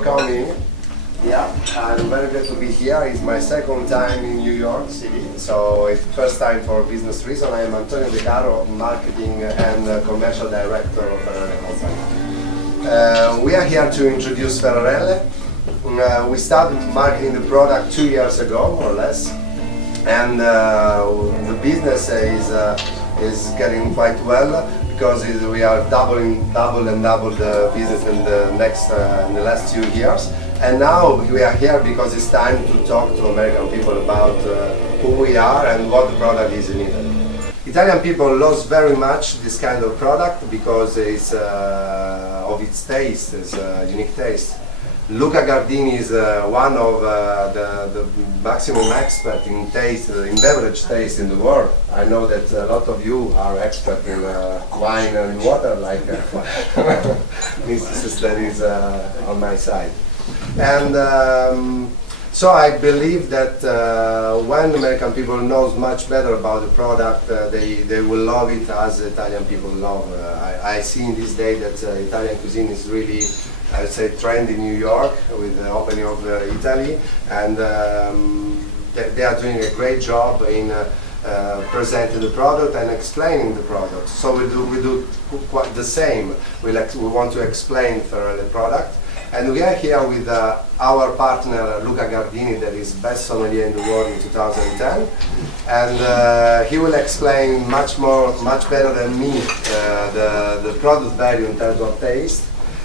for coming. Yeah, I'm very glad to be here. It's my second time in New York City, so it's the first time for business reason. I am Antonio De Caro, Marketing and Commercial Director of Ferrarelle Company. We are here to introduce Ferrarelle. We started marketing the product 2 years ago, more or less, and the business is getting quite well because we are double the business in the last 2 years. And now we are here because it's time to talk to American people about who we are and what the product is in Italy. Italian people love very much this kind of product because it's, of its taste, it's a unique taste. Luca Gardini is one of the maximum expert in taste, in beverage taste in the world. I know that a lot of you are expert in wine and water, like Mr. Sister is on my side. And so I believe that when American people knows much better about the product, they will love it as Italian people love. I see in this day that Italian cuisine is really, I would say, trend in New York with the opening of Italy, and they are doing a great job in presenting the product and explaining the product. So we do quite the same. We want to explain Ferrarelle product. And we are here with our partner Luca Gardini, that is best sommelier in the world in 2010, and he will explain much better than me the product value in terms of taste,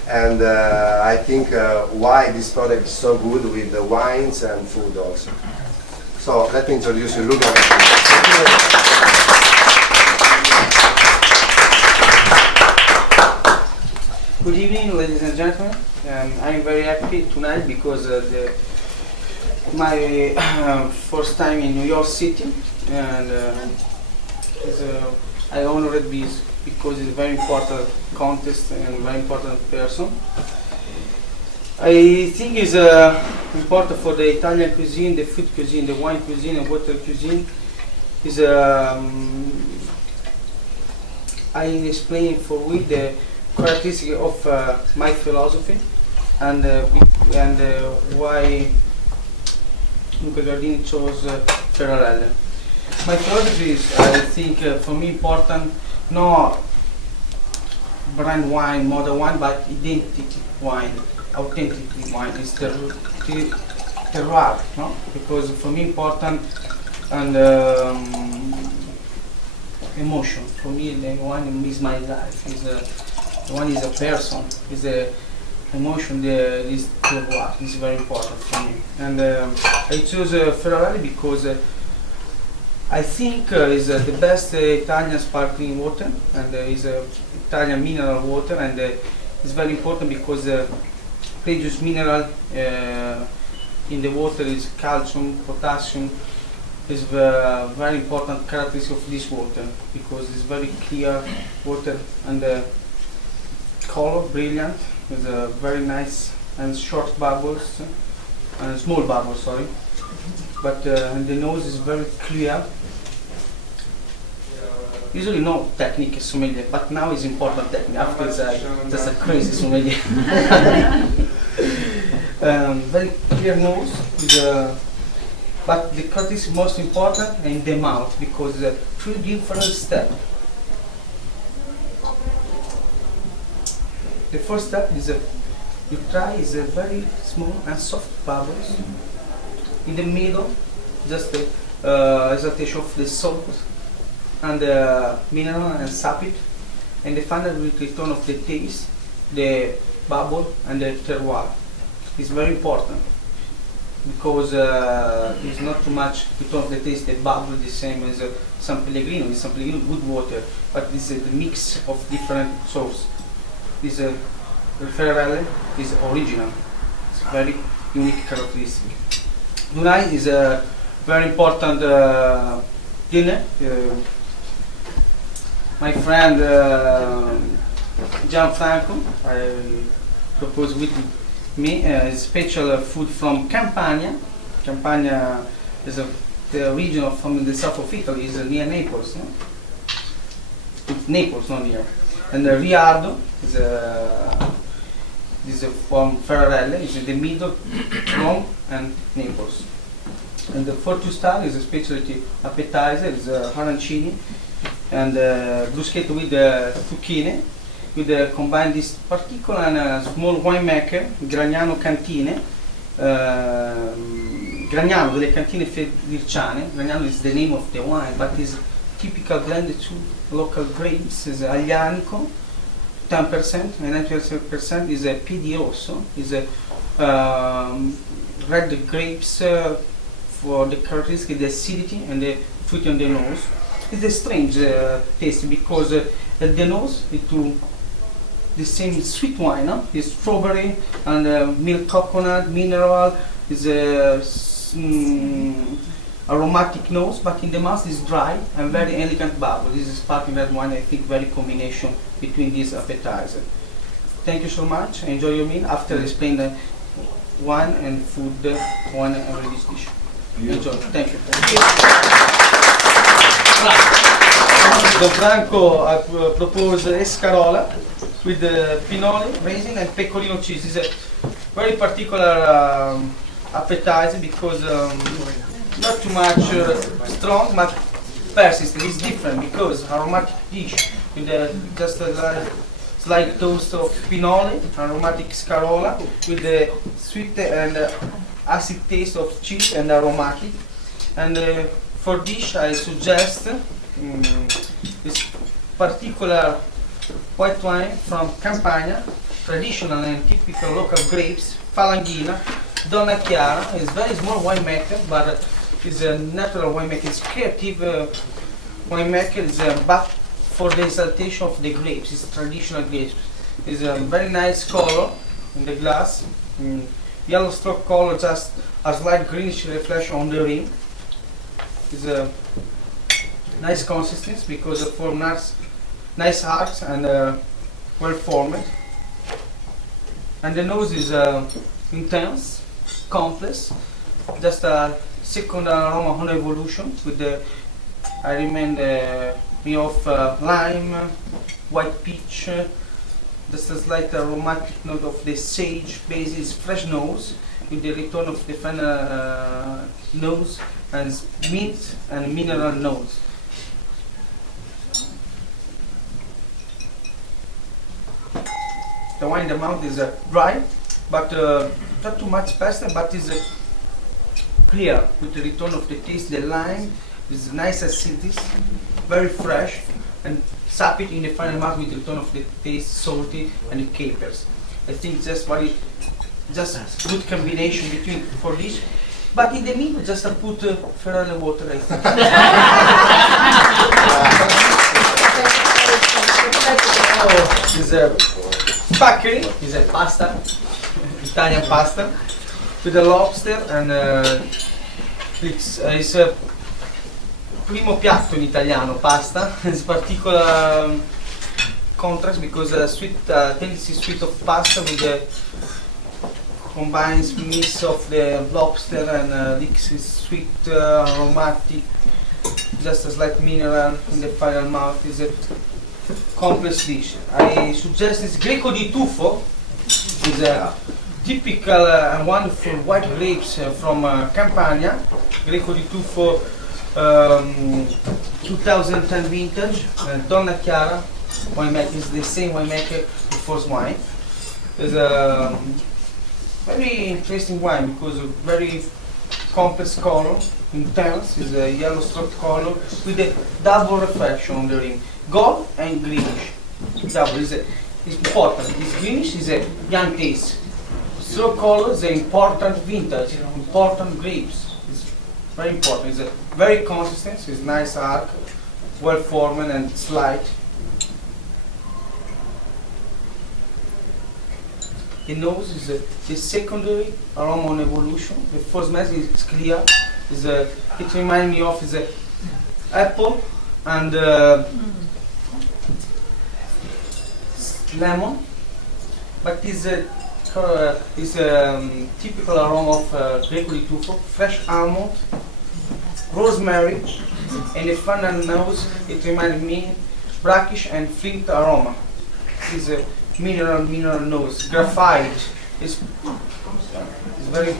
and I think why this product is so good with the wines and food also. So let me introduce you, Luca Gardini. Good evening, ladies and gentlemen. I'm very happy tonight because my first time in New York City, and I honored this because it's a very important contest and a very important person. I think it's important for the Italian cuisine, the food cuisine, the wine cuisine, and water cuisine. Is I explain for we the characteristic of my philosophy and why Luca Gardini chose Ferrarelle. My philosophy is, I think, for me important, not brand wine, modern wine, but identity wine, authentic wine is terroir, no? Because for me important and emotion. For me, the wine is my life. One is a person, is a emotion, is terroir, is very important for me. And I chose Ferrarelle because I think is the best Italian sparkling water, and is Italian mineral water, and it's very important because precious mineral in the water is calcium, potassium, is very important characteristic of this water because it's very clear water, and color brilliant, with very nice and short bubbles, small bubbles, sorry. But the nose is very clear. Usually no technique sommelier, but now is important technique. After it's just a crazy sommelier. Very clear nose, but the cut is most important in the mouth because three different steps. The first step is you try is a very small and soft bubbles. In the middle, just the exaltation of the salt and the mineral and sapid, and the final return of the taste, the bubble and the terroir. It's very important because it's not too much return of the taste. The bubble the same as San Pellegrino. San Pellegrino good water, but this is the mix of different sauce. This Ferrarelle is original. It's a very unique characteristic. Tonight is a very important dinner. My friend Gianfranco proposed with me special food from Campania. Campania is the region from the south of Italy, is near Naples. No? It's Naples, not near. And Riardo is This is from Ferrarelle. It's in the middle, Rome and Naples. And the 4-2 is a specialty appetizer. It's arancini and bruschetta with zucchine. With combine this particular and small winemaker, Gragnano Cantine. Gragnano delle cantine federciane. Gragnano is the name of the wine, but is typical blended to local grapes. Is Aglianico, 10%, and 90% is a PD Rosso. Is a red grapes for the characteristic, the acidity and the fruit on the nose. It's a strange taste because at the nose it the same sweet wine, no? It's strawberry and milk coconut, mineral, is a aromatic nose, but in the mouth is dry and very elegant bubble. This is sparkling red wine, I think, very combination between these appetizer. Thank you so much. Enjoy your meal. After explain the wine and food, wine and every dish. Enjoy. Thank you. Don Franco proposed escarola with pinoli, raisin and pecorino cheese. It's a very particular appetizer because not too much strong, but persistent. It's different because aromatic dish with just a slight toast of pinoli, aromatic scarola with the sweet and acid taste of cheese and aromatic. And for dish, I suggest this particular white wine from Campania, traditional and typical local grapes, Falanghina, Donna Chiara. Is very small winemaker, but is a natural winemaker. It's creative winemaker. Is but for the exaltation of the grapes, it's traditional grapes. It's a very nice color in the glass. Yellow stroke color, just a slight greenish reflection on the rim. It's a nice consistency because it forms nice arcs and well formed. And the nose is intense, complex, just a second aroma on evolution with the I remain me of lime, white peach, just a slight aromatic note of the sage, basil, fresh nose with the return of the final nose and mint and mineral nose. The wine in the mouth is dry, but not too much pasta, but is clear with the return of the taste. The lime is nice acidity, very fresh, and sapid in the final mouth with the return of the taste, salty, and the capers. I think just good combination between for this. But in the middle, just put Ferrarelle Water, I think. Is a packery, is a pasta, Italian pasta, with a lobster and it's a primo piatto in italiano, pasta. It's particular contrast because sweet, tendency sweet of pasta with the combines mix of the lobster and liquid sweet, aromatic, just a slight mineral in the final mouth. Is a complex dish. I suggest this Greco di Tufo. Is a typical and wonderful white grapes from Campania. Greco di Tufo 2010 vintage. Donna Chiara winemaker is the same winemaker before wine. It's a very interesting wine because of very complex color, intense. Is a yellow stroke color with a double reflection on the rim. Gold and greenish. Double is important. This greenish is a young taste. Stroke color is an important vintage, important grapes. It's very important. It's a very consistent. It's nice arc, well formed and slight. The nose is the secondary aroma on evolution. The first message is clear. It reminds me of apple and lemon, but is typical aroma of Greco di Tufo, fresh almond, rosemary, and the final nose. It reminds me brackish and flint aroma. It's mineral nose. Graphite is very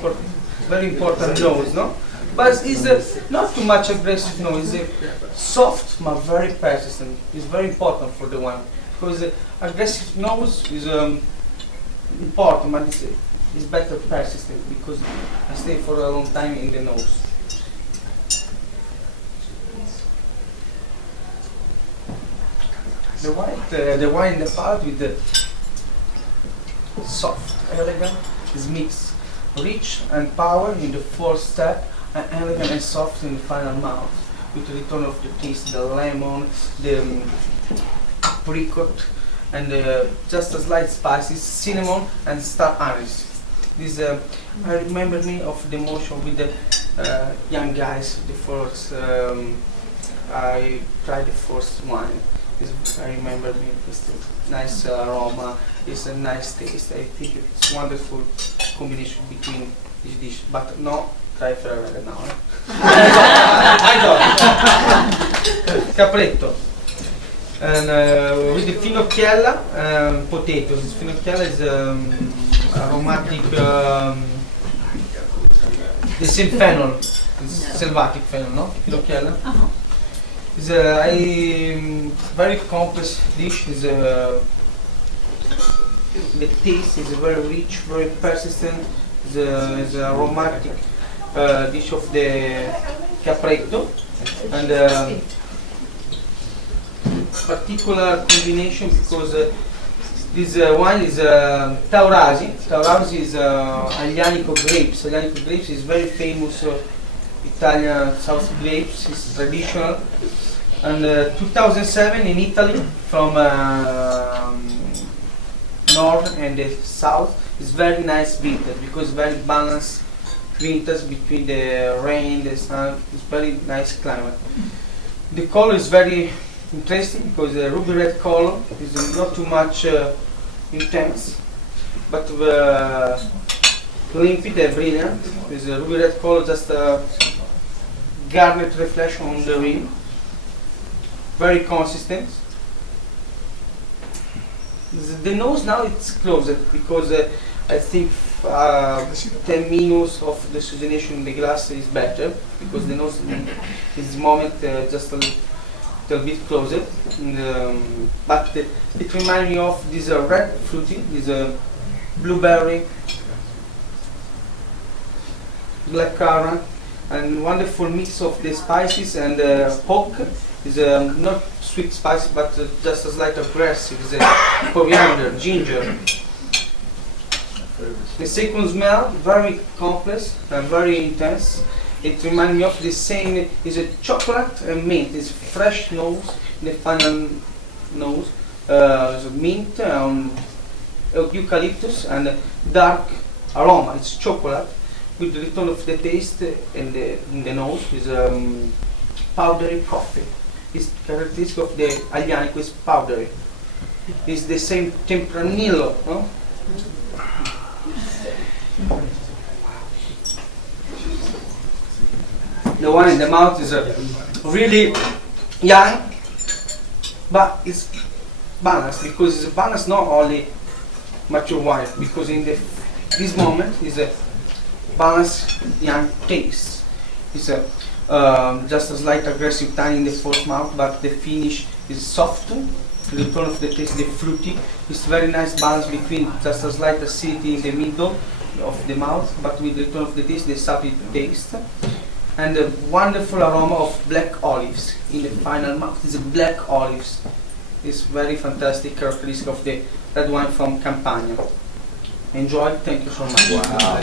important nose, no? But it's not too much aggressive nose. It's soft but very persistent. It's very important for the wine because aggressive nose is important, but it's better persistent because I stay for a long time in the nose. The wine in the palate with the soft, elegant is mixed, rich and power in the fourth step, and elegant and soft in the final mouth, with the return of the taste, the lemon, the apricot, and just a slight spices, cinnamon and star anise. This I remember me of the emotion with the young guys. The first I tried the first wine. I remember me. It's a nice aroma. It's a nice taste. I think it's wonderful combination between this dish. But no, try Ferrarelle now. I don't. Capretto. And with the finocchiella potatoes. This finocchiella is aromatic. The same fennel, selvatic fennel, no? Finocchiella. It's a very complex dish. Is the taste is very rich, very persistent. It's a aromatic dish of the capretto, and particular combination because this wine is Taurasi. Taurasi is Aglianico grapes. Aglianico grapes is very famous Italian South grapes. It's traditional. And 2007 in Italy, from north and the south, is very nice vintage because very balanced winters between the rain, the sun. It's very nice climate. The color is very interesting because the ruby red color is not too much intense, but limpid and brilliant. It's a ruby red color, just a garnet reflection on the rim. Very consistent. The nose now it's closed because I think 10 minutes of the oxygenation in the glass is better because the nose in this moment just a little bit closed. But it reminds me of this red fruity, this blueberry, blackcurrant, and wonderful mix of the spices and oak. Is not sweet spicy, but just a slight aggressive. It's coriander, ginger. The second smell very complex and very intense. It reminds me of the same. Is a chocolate and mint. It's fresh nose. The final nose, mint, eucalyptus, and dark aroma. It's chocolate with the return of the taste in the nose. Is powdery coffee. Is characteristic of the Aglianico is powdery. It's the same Tempranillo, no? The one in the mouth is really young, but it's balanced because it's balanced not only mature wine, because in this moment is a balanced young taste. It's a just a slight aggressive tang in the first mouth, but the finish is soft. The tone of the taste, the fruity, it's very nice balance between just a slight acidity in the middle of the mouth, but with the tone of the taste, the salty taste, and the wonderful aroma of black olives in the final mouth. It's black olives. It's very fantastic characteristic of the red wine from Campania. Enjoy. Thank you so much. Wow.